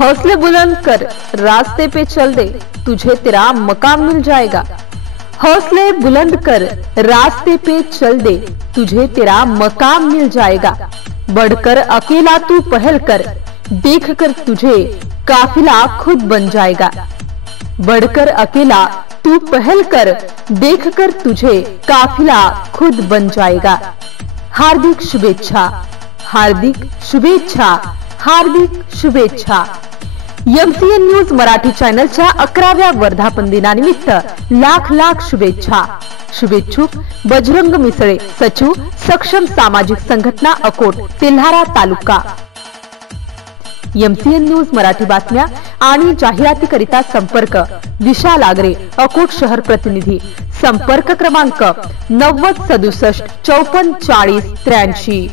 हौसले बुलंद कर, रास्ते पे चल दे, तुझे तेरा मकाम मिल जाएगा। हौसले बुलंद कर, रास्ते पे चल दे, तुझे तेरा मकाम मिल जाएगा। बढ़कर अकेला तू पहल कर, देख कर तुझे काफिला खुद बन जाएगा। बढ़कर अकेला तू पहल कर, देख कर तुझे काफिला खुद बन जाएगा। हार्दिक शुभेच्छा, हार्दिक शुभेच्छा, हार्दिक शुभेच्छा। एमसीएन न्यूज मराठी चॅनलच्या 11व्या वर्धापन दिनानिमित्त लाख लाख शुभेच्छा। शुभेच्छुक बजरंग मिसळे, सचिव सक्षम सामाजिक संघटना अकोट, तेल्हारा तालुका। एमसीएन न्यूज मराठी बातम्या आणि जाहिरातीकरिता संपर्क विशाल आगरे, अकोट शहर प्रतिनिधी। संपर्क क्रमांक 90 67 54 40 83।